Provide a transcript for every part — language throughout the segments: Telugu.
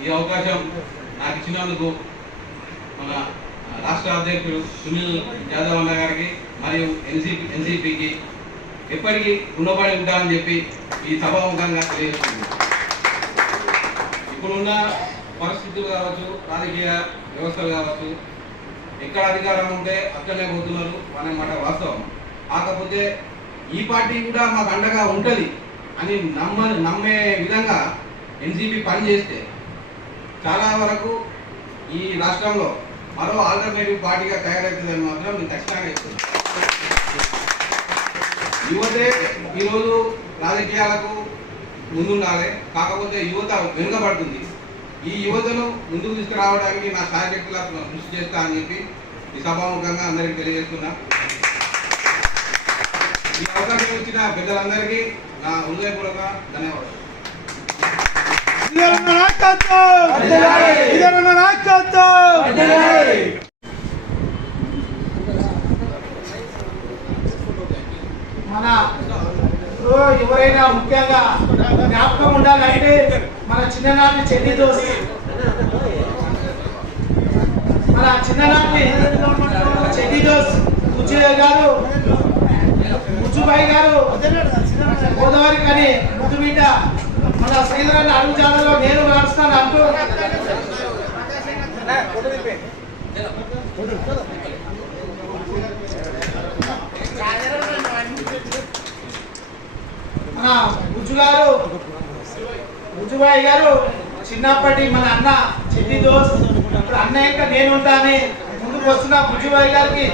ఈ అవకాశం నాకు ఇచ్చినందుకు మన రాష్ట్ర అధ్యక్షుడు సునీల్ యాదవ్ అన్న గారికి మరియు ఎన్సిపి ఎన్సిపికి ఎప్పటికీ రుణపడి ఉంటామని చెప్పి ఈ సభాముఖంగా తెలియజేస్తుంది ఇప్పుడున్న పరిస్థితులు కావచ్చు రాజకీయ వ్యవస్థలు కావచ్చు ఎక్కడ అధికారం ఉంటే అక్కడనే పోతున్నారు అనే మాట వాస్తవం. కాకపోతే ఈ పార్టీ కూడా మాకు అండగా ఉంటుంది అని నమ్మ నమ్మే విధంగా ఎన్సీపీ పనిచేస్తే చాలా వరకు ఈ రాష్ట్రంలో మరో ఆల్టర్నేటివ్ పార్టీగా తయారవుతుందని మాత్రం నేను ఖచ్చితంగా చెప్తున్నాను. యువతే ఈరోజు రాజకీయాలకు ముందుండాలి కాకపోతే యువత వెనుకబడుతుంది. ఈ యువతను ముందుకు తీసుకురావడానికి నా సాయశక్తుల కృషి చేస్తా అని చెప్పి ఈ సభాముఖంగా అందరికీ తెలియజేస్తున్నా. ఈ అవకాశం ఇచ్చిన పెద్దలందరికీ నా హృదయపూర్వక ధన్యవాదాలు ఇదన్న నాయకత్వం ఇదన్న నాయకత్వం మన ఎవరైనా ముఖ్యంగా జ్ఞాపకం ఉండాలంటే మన చిన్ననాటి చెల్లి దోసి మన చిన్ననాటి చెల్లి దోస్త్ ముజ్జు గారు ముజ్జుబాయి గారు గోదావరి కానీ ముద్దు బిడ్డ మన శ్రీధరన్ అడుగు నేను నడుస్తాను అంటూ మన బుజ్జు గారు బుజ్జుబాయి గారు చిన్నప్పటి మన అన్న చెల్లి దోస్ ఇప్పుడు అన్న ఇంకా నేను ఉంటానని ముందుకు వస్తున్న బుజ్జుబాయి గారికి.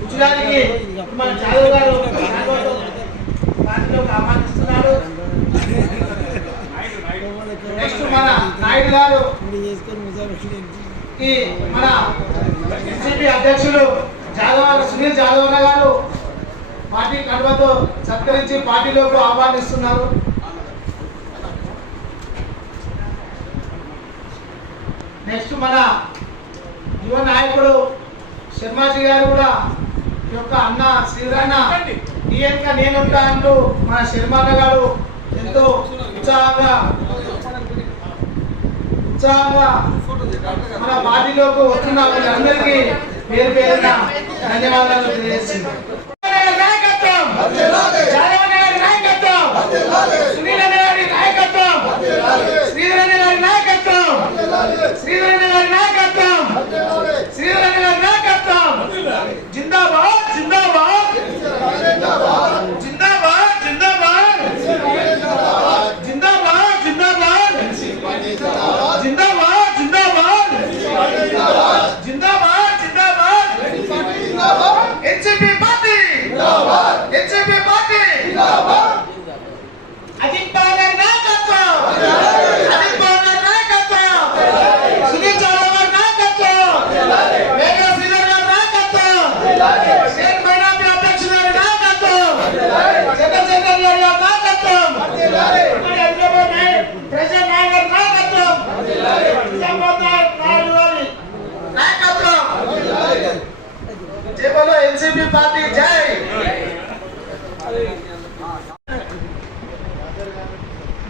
బుజ్జు గారికి మన జాదవ్ గారు పార్టీలోకి ఆహ్వానిస్తున్నారు నెక్స్ట్ మన నాయుడు గారు ఈ మన ఎన్సీపీ అధ్యక్షులు జాదవ్ సునీల్ జాదవ్ గారు పార్టీ కడవతో సత్కరించి పార్టీలోకి ఆహ్వానిస్తున్నారు. నెక్స్ట్ మన యువ నాయకుడు శర్మాజీ గారు కూడా ఈ యొక్క అన్న శ్రీరన్న నీయంగా నేనుంటా అంటూ మన శర్మన్న గారు ఎంతో ఉత్సాహంగా ఉత్సాహంగా మన పార్టీలోకి వస్తున్న అందరికీ పేరు పేరున ధన్యవాదాలు తెలియజేస్తున్నాం.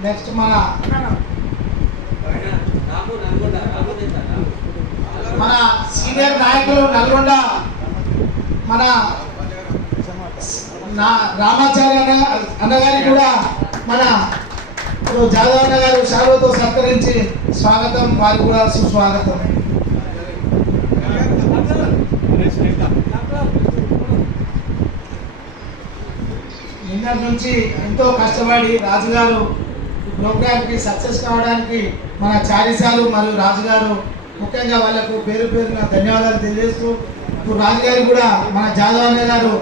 నెక్స్ట్ మన మన సీనియర్ నాయకులు నల్గొండ మన రామాచార్య అన్న అన్నగారికి కూడా మన ఇప్పుడు జాదవ్ అన్న గారు శాలువతో సత్కరించి స్వాగతం వారికి కూడా సుస్వాగతం. నిన్నటి నుంచి ఎంతో కష్టపడి రాజుగారు ప్రోగ్రామ్కి సక్సెస్ కావడానికి మన చారిసాలు మరియు రాజుగారు ముఖ్యంగా వాళ్ళకు పేరు పేరున ధన్యవాదాలు తెలియజేస్తూ ఇప్పుడు రాజుగారు కూడా మన జాదవ్ గారు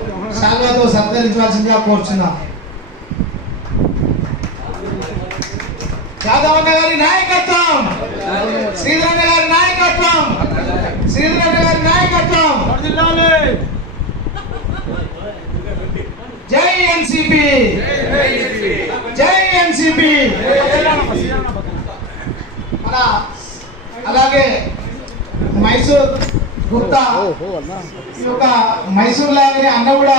శాల్వాతో సత్కరించవలసిందిగా కోరుచున్నాం. జాదవ్ గారి నాయకత్వం! శ్రీధరన్న గారి నాయకత్వం! శ్రీధరన్న గారి నాయకత్వం! జై ఎన్సిపి! వైసీపీ మన అలాగే మైసూర్ గుప్తా. ఈ యొక్క మైసూర్ లాగానే అన్న కూడా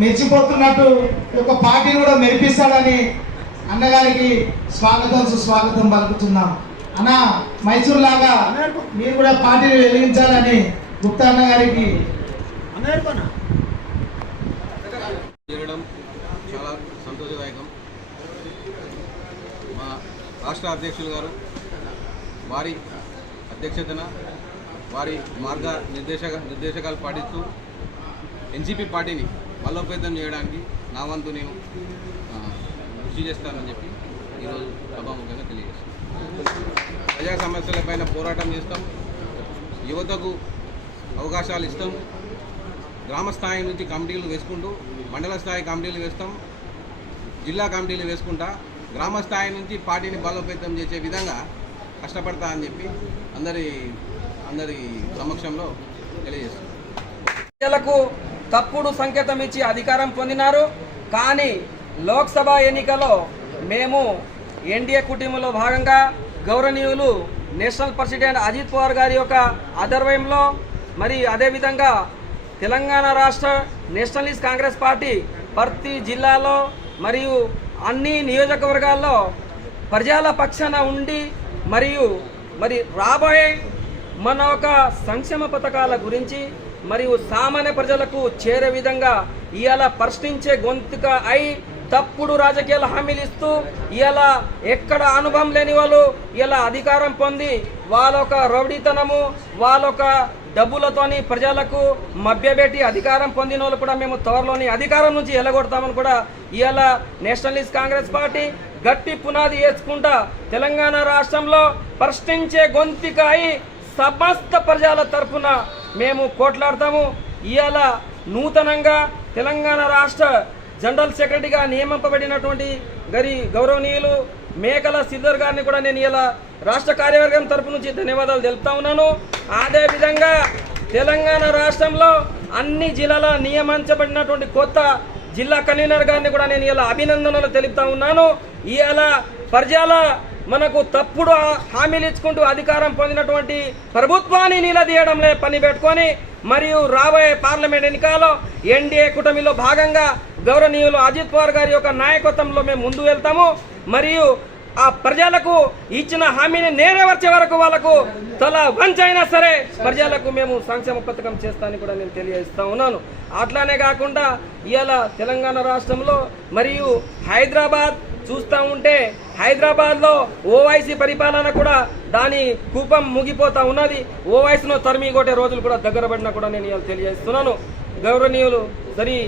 మెచ్చిపోతున్నట్టు ఈ యొక్క పార్టీని కూడా మెరిపిస్తాడని అన్నగారికి స్వాగతం సుస్వాగతం పలుకుతున్నాం. అన్న మైసూర్ లాగా మీరు కూడా పార్టీని వెలిగించాలని గుప్తా అన్నగారికి గారికి జరగడం చాలా సంతోషదాయకం మా రాష్ట్ర అధ్యక్షులు గారు వారి అధ్యక్షతన వారి మార్గ నిర్దేశక నిర్దేశకాలు పాటిస్తూ ఎన్సీపీ పార్టీని బలోపేతం చేయడానికి నా వంతు నేను కృషి చేస్తానని చెప్పి ఈరోజు సభాముఖంగా తెలియజేస్తాను ప్రజా సమస్యలపైన పోరాటం చేస్తాం. యువతకు అవకాశాలు ఇస్తాం. గ్రామ స్థాయి నుంచి కమిటీలు వేసుకుంటూ మండల స్థాయి కమిటీలు వేస్తాం. జిల్లా కమిటీలు వేసుకుంటా గ్రామ స్థాయి నుంచి పార్టీని బలోపేతం చేసే విధంగా కష్టపడతా అని చెప్పి అందరి అందరి సమక్షంలో తెలియజేస్తున్నారు ప్రజలకు తప్పుడు సంకేతం ఇచ్చి అధికారం పొందినారు కానీ లోక్సభ ఎన్నికలో మేము ఎన్డీఏ కుటుంబంలో భాగంగా గౌరవనీయులు నేషనల్ ప్రెసిడెంట్ అజిత్ పవార్ గారి యొక్క ఆధ్వర్యంలో మరి అదేవిధంగా తెలంగాణ రాష్ట్ర నేషనలిస్ట్ కాంగ్రెస్ పార్టీ ప్రతి జిల్లాలో మరియు అన్ని నియోజకవర్గాల్లో ప్రజల పక్షాన ఉండి మరియు మరి రాబోయే మన ఒక సంక్షేమ పథకాల గురించి మరియు సామాన్య ప్రజలకు చేరే విధంగా ఇవాళ ప్రశ్నించే గొంతుక అయి తప్పుడు రాజకీయాలు హామీలు ఇస్తూ ఇలా ఎక్కడ అనుభవం లేని వాళ్ళు ఇలా అధికారం పొంది వాళ్ళొక రౌడీతనము వాళ్ళొక డబ్బులతోని ప్రజలకు మభ్యపెట్టి అధికారం పొందిన వాళ్ళు కూడా మేము త్వరలోని అధికారం నుంచి ఎలగొడతామని కూడా ఇవాళ నేషనలిస్ట్ కాంగ్రెస్ పార్టీ గట్టి పునాది వేసుకుంటా తెలంగాణ రాష్ట్రంలో ప్రశ్నించే గొంతిక అయి సమస్త ప్రజల తరఫున మేము కోట్లాడతాము. ఇవాళ నూతనంగా తెలంగాణ రాష్ట్ర జనరల్ సెక్రటరీగా నియమింపబడినటువంటి గరి గౌరవనీయులు మేకల శ్రీధర్ గారిని కూడా నేను ఇలా రాష్ట్ర కార్యవర్గం తరపు నుంచి ధన్యవాదాలు తెలుపుతా ఉన్నాను. అదేవిధంగా తెలంగాణ రాష్ట్రంలో అన్ని జిల్లాల నియమించబడినటువంటి కొత్త జిల్లా కన్వీనర్ గారిని కూడా నేను ఇలా అభినందనలు తెలుపుతా ఉన్నాను. ఇలా ప్రజల మనకు తప్పుడు హామీలు ఇచ్చుకుంటూ అధికారం పొందినటువంటి ప్రభుత్వాన్ని నిలదీయడంలో పని పెట్టుకొని మరియు రాబోయే పార్లమెంట్ ఎన్నికల్లో ఎన్డీఏ కూటమిలో భాగంగా గౌరవనీయులు అజిత్ పవార్ గారి యొక్క నాయకత్వంలో మేము ముందు వెళ్తాము. మరియు ఆ ప్రజలకు ఇచ్చిన హామీని నెరవేర్చే వరకు వాళ్ళకు తల వంచైనా సరే ప్రజలకు మేము సంక్షేమ పథకం చేస్తానని కూడా నేను తెలియజేస్తా ఉన్నాను. అట్లానే కాకుండా ఇవాళ తెలంగాణ రాష్ట్రంలో మరియు హైదరాబాద్ చూస్తూ ఉంటే హైదరాబాద్లో ఓవైసీ పరిపాలన కూడా దాని కూపం ముగిపోతా ఉన్నది. ఓవైసీను తరిమి కొట్టే రోజులు కూడా దగ్గర పడినా కూడా నేను ఇవాళ తెలియజేస్తున్నాను. గౌరవనీయులు సరి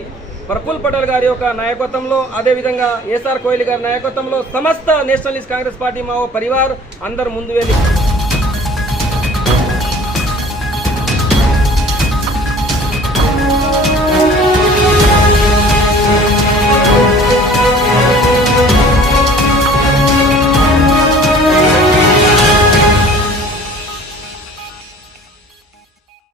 ప్రఫుల్ పటేల్ గారి యొక్క నాయకత్వంలో అదేవిధంగా ఏసార్ కోహ్లీ గారి నాయకత్వంలో సమస్త నేషనలిస్ట్ కాంగ్రెస్ పార్టీ మా పరివార్ అందరు ముందు వెళ్ళి